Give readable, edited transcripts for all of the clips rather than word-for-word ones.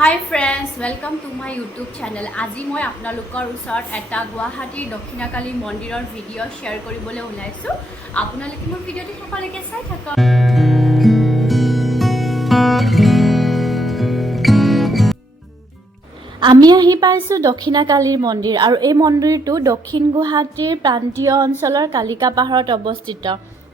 Hi friends, welcome to my YouTube channel. আজি মই আপোনালোকৰ ওচৰত এটা গুৱাহাটীৰ দক্ষিণাকালী মন্দিৰৰ ভিডিঅ' শ্বেয়াৰ কৰিবলৈ ওলাইছোঁ। আপোনালোকে মোৰ ভিডিঅ'টো শেষলৈকে চাই থাকক। আমি আহি পাইছোঁ দক্ষিণাকালীৰ মন্দিৰ আৰু এই মন্দিৰটো দক্ষিণ গুৱাহাটীৰ প্ৰান্তীয় অঞ্চলৰ কালিকা পাহাৰত অৱস্থিত।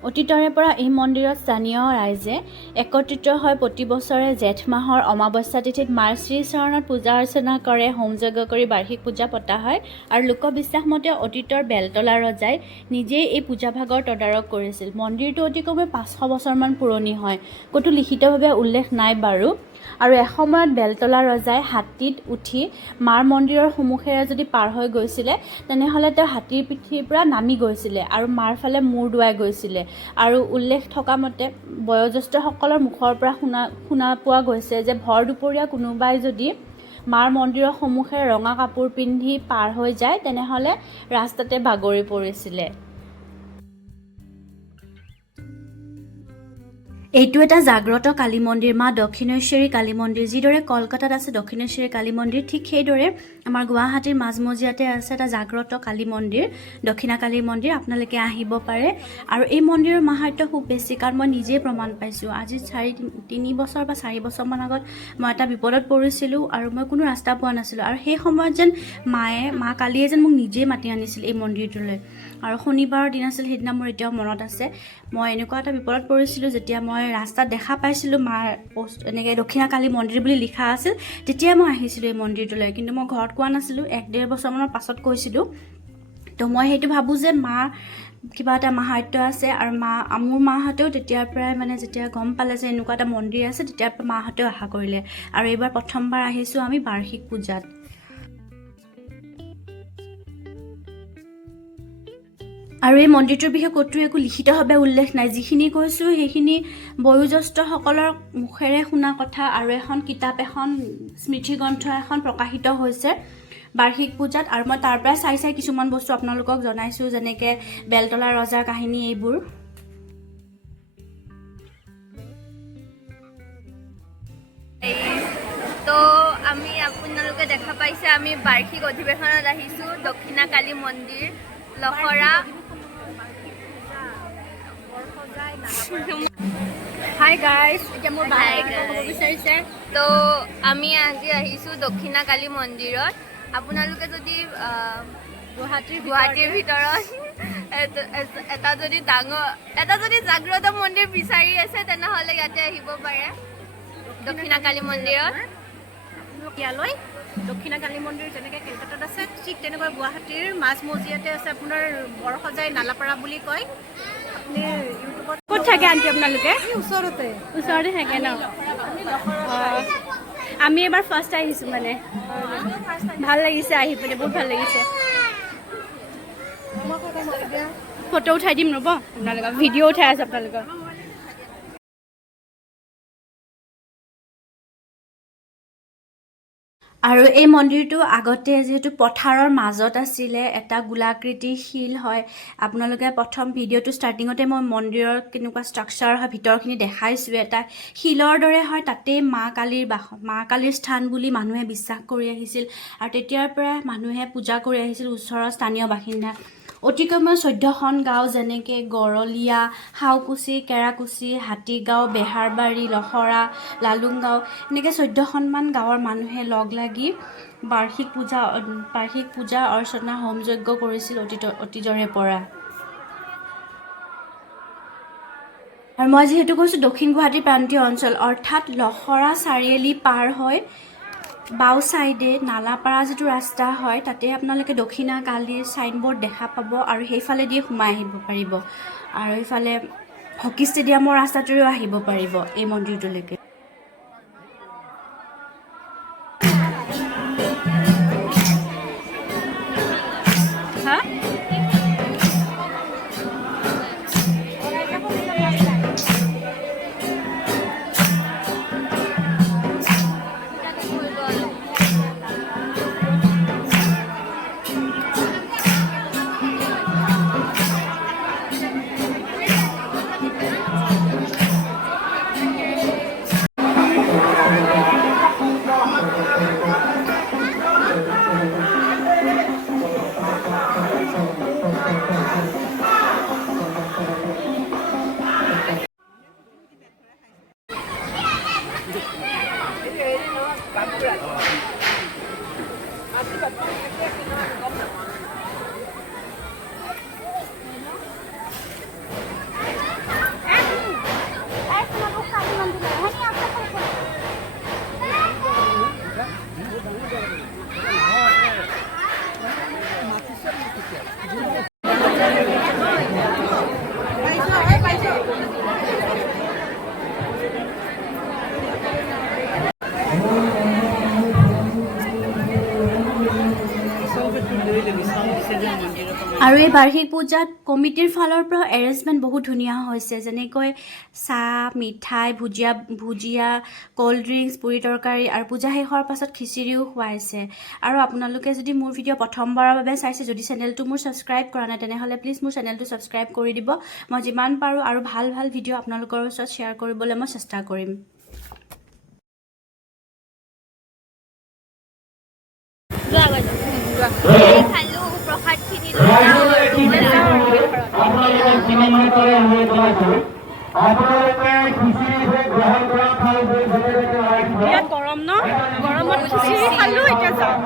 অতীতৰে পৰা এই মন্দিৰত স্থানীয় ৰাইজে একত্ৰিত হৈ প্ৰতি বছৰে জেঠ মাহৰ অমাৱস্যা তিথিত মাৰ শ্ৰীচৰণত পূজা অৰ্চনা কৰে, হোম যজ্ঞ কৰি বাৰ্ষিক পূজা পতা হয় আৰু লোকবিশ্বাস মতে অতীতৰ বেলতলা ৰজাই নিজেই এই পূজাভাগৰ তদাৰক কৰিছিল। মন্দিৰটো অতি কমেও 500 বছৰমান পুৰণি হয়, ক'তো লিখিতভাৱে উল্লেখ নাই বাৰু। আৰু এসময়ত বেলতলা ৰজাই হাতীত উঠি মাৰ মন্দিৰৰ সন্মুখেৰে যদি পাৰ হৈ গৈছিলে তেনেহ'লে তেওঁ হাতীৰ পিঠিৰ পৰা নামি গৈছিলে আৰু মাৰ ফালে মূৰ দুৱাই গৈছিলে। আৰু উল্লেখ থকা মতে বয়োজ্যেষ্ঠসকলৰ মুখৰ পৰা শুনা পোৱা গৈছে যে ভৰ দুপৰীয়া কোনোবাই যদি মাৰ মন্দিৰৰ সন্মুখেৰে ৰঙা কাপোৰ পিন্ধি পাৰ হৈ যায় তেনেহ'লে ৰাস্তাতে বাগৰি পৰিছিলে। এইটো এটা জাগ্ৰত কালী মন্দিৰ, মা দক্ষিণেশ্বৰী কালী মন্দিৰ। যিদৰে কলকাতাত আছে দক্ষিণেশ্বৰী কালী মন্দিৰ, ঠিক সেইদৰে আমাৰ গুৱাহাটীৰ মাজমজিয়াতে আছে এটা জাগ্ৰত কালী মন্দিৰ, দক্ষিণাকালী মন্দিৰ। আপোনালোকে আহিব পাৰে আৰু এই মন্দিৰৰ মাহাত্ম্য খুব বেছি, কাৰণ মই নিজেই প্ৰমাণ পাইছোঁ। আজি 3 বছৰ বা 4 বছৰমান আগত মই এটা বিপদত পৰিছিলোঁ আৰু মই কোনো ৰাস্তা পোৱা নাছিলোঁ আৰু সেই সময়ত যেন মা কালীয়ে যেন মোক নিজেই মাতি আনিছিল এই মন্দিৰটোলৈ। আৰু শনিবাৰৰ দিন আছিল, সেইদিনা মোৰ এতিয়াও মনত আছে। মই এনেকুৱা এটা বিপদত পৰিছিলোঁ যেতিয়া মই ৰাস্তাত দেখা পাইছিলোঁ মাৰ এনেকৈ দক্ষিণাকালী মন্দিৰ বুলি লিখা আছিল, তেতিয়া মই আহিছিলোঁ এই মন্দিৰটোলৈ। কিন্তু মই ঘৰত কোৱা নাছিলোঁ, 1-1.5 বছৰমানৰ পাছত কৈছিলোঁ। তো মই সেইটো ভাবোঁ যে মাৰ কিবা এটা মাহাত্ম্য আছে আৰু মোৰ মাহঁতেও তেতিয়াৰ পৰাই যেতিয়া গম পালে যে এনেকুৱা এটা মন্দিৰ আছে, তেতিয়াৰ পৰা মাহঁতেও আশা কৰিলে। আৰু এইবাৰ প্ৰথমবাৰ আহিছোঁ আমি বাৰ্ষিক পূজাত। আৰু এই মন্দিৰটোৰ বিষয়ে ক'তো একো লিখিতভাৱে উল্লেখ নাই। যিখিনি কৈছোঁ সেইখিনি বয়োজ্যেষ্ঠসকলৰ মুখেৰে শুনা কথা আৰু এখন কিতাপ, এখন স্মৃতিগ্ৰন্থ এখন প্ৰকাশিত হৈছে বাৰ্ষিক পূজাত। আৰু মই তাৰ পৰাই চাই কিছুমান বস্তু আপোনালোকক জনাইছোঁ, যেনেকৈ বেলতলা ৰজাৰ কাহিনী এইবোৰ। তো আমি আপোনালোকে দেখা পাইছে আমি বাৰ্ষিক অধিৱেশনত আহিছোঁ দক্ষিণাকালী মন্দিৰ লখৰা। হাই গাইজ, এতিয়া মোৰ বাই ক'ব বিচাৰিছে। তো আমি আজি আহিছোঁ দক্ষিণাকালী মন্দিৰত। আপোনালোকে যদি গুৱাহাটীৰ ভিতৰত এটা যদি জাগ্ৰত মন্দিৰ বিচাৰি আছে তেনেহ'লে ইয়াতে আহিব পাৰে দক্ষিণাকালী মন্দিৰত। ইয়ালৈ দক্ষিণাকালী মন্দিৰ যেনেকৈ কলকাতাত আছে, ঠিক তেনেকৈ গুৱাহাটীৰ মাজমজিয়াতে আছে আপোনাৰ বৰসজাই নালাপাৰা বুলি কয়। আপুনি ইউটিউবত ক'ত থাকে আনকি আপোনালোকে? ওচৰতে থাকে ন? আমি এবাৰ ফাৰ্ষ্ট আহিছোঁ, ভাল লাগিছে আহি পেলাই, বহুত ভাল লাগিছে। ফটো উঠাই দিম ৰ'ব আপোনালোকক, ভিডিঅ' উঠাই আছে আপোনালোকৰ। আৰু এই মন্দিৰটো আগতে যিহেতু পথাৰৰ মাজত আছিলে, এটা গোলাকৃতি শিল হয়। আপোনালোকে প্ৰথম ভিডিঅ'টো ষ্টাৰ্টিঙতে মই মন্দিৰৰ কেনেকুৱা ষ্ট্ৰাকচাৰ হয় ভিতৰখিনি দেখাইছোঁ। এটা শিলৰ দৰে হয়, তাতেই মা কালীৰ স্থান বুলি মানুহে বিশ্বাস কৰি আহিছিল আৰু তেতিয়াৰ পৰাই মানুহে পূজা কৰি আহিছিল ওচৰৰ স্থানীয় বাসিন্দা। অতি কমেও 14খন গাঁও, যেনেকৈ গড়লীয়া, শাওকুচি, কেৰাকুচি, হাতীগাঁও, বেহাৰবাৰী, লখৰা, লালুংগাঁও, এনেকৈ 14খনমান গাঁৱৰ মানুহে লগ লাগি বাৰ্ষিক পূজা অৰ্চনা, হোম যজ্ঞ কৰিছিল অতীজৰে পৰা। আৰু মই যিহেতু কৈছোঁ দক্ষিণ গুৱাহাটীৰ প্ৰান্তীয় অঞ্চল, অৰ্থাৎ লখৰা চাৰিআলি পাৰ হৈ বাওঁ ছাইডে নালাপাৰা যিটো ৰাস্তা হয়, তাতে আপোনালোকে দক্ষিণাকালীৰ ছাইনবোৰ্ড দেখা পাব আৰু সেইফালেদিয়ে সোমাই আহিব পাৰিব। আৰু এইফালে হকী ষ্টেডিয়ামৰ ৰাস্তাটোৰেও আহিব পাৰিব এই মন্দিৰটোলৈকে। আৰু এই বাৰ্ষিক পূজাত কমিটিৰ ফালৰ পৰা এৰেঞ্জমেণ্ট বহুত ধুনীয়া হৈছে, যেনেকৈ চাহ, মিঠাই, ভুজিয়া, ক'ল্ড ড্ৰিংকছ, পুৰি তৰকাৰী আৰু পূজা শেষ হোৱাৰ পাছত খিচিৰিও খুৱাইছে। আৰু আপোনালোকে যদি মোৰ ভিডিঅ' প্ৰথমবাৰৰ বাবে চাইছে, যদি চেনেলটো মোৰ ছাবস্ক্ৰাইব কৰা নাই, তেনেহ'লে প্লিজ মোৰ চেনেলটো ছাবস্ক্ৰাইব কৰি দিব। মই যিমান পাৰোঁ আৰু ভাল ভাল ভিডিঅ' আপোনালোকৰ ওচৰত শ্বেয়াৰ কৰিবলৈ মই চেষ্টা কৰিম। খালো প্ৰসাদখিনি লৈ যাওঁ আৰু বিৰাট গৰম ন? গৰমত খিচিৰি খালোঁ, এতিয়া যাওঁ।